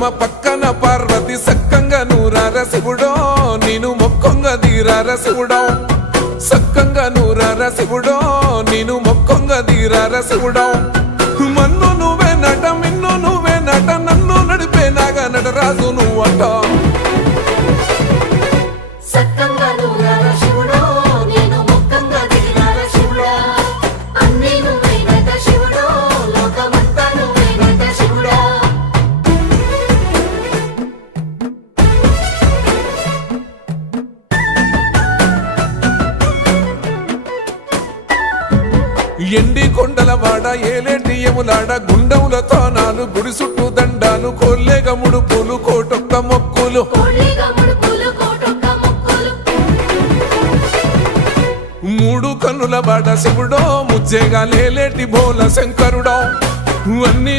బతుకమ్మ పక్కన పార్వతి సక్కంగా నూరార శివుడో నేను మొక్కంగా తీరార శివుడో సక్కంగా నూరార శివుడో నేను మొక్కంగా తీరార శివుడో మన్ను నువ్వే నట మిన్ను నువ్వే నట నన్ను నడిపే నాగా నటరాజు నువ్వట ఎండి కొండల వాడ ఏలేటి యములాడ గుండముల తానాలు గుడి చుట్టూ దండాలు కోల్లేగ ముడుపులు కోటొక్క మొక్కులు మూడు కన్నుల వాడ శివుడో ముజ్జేగా లేలేటి బోల శంకరుడో అన్ని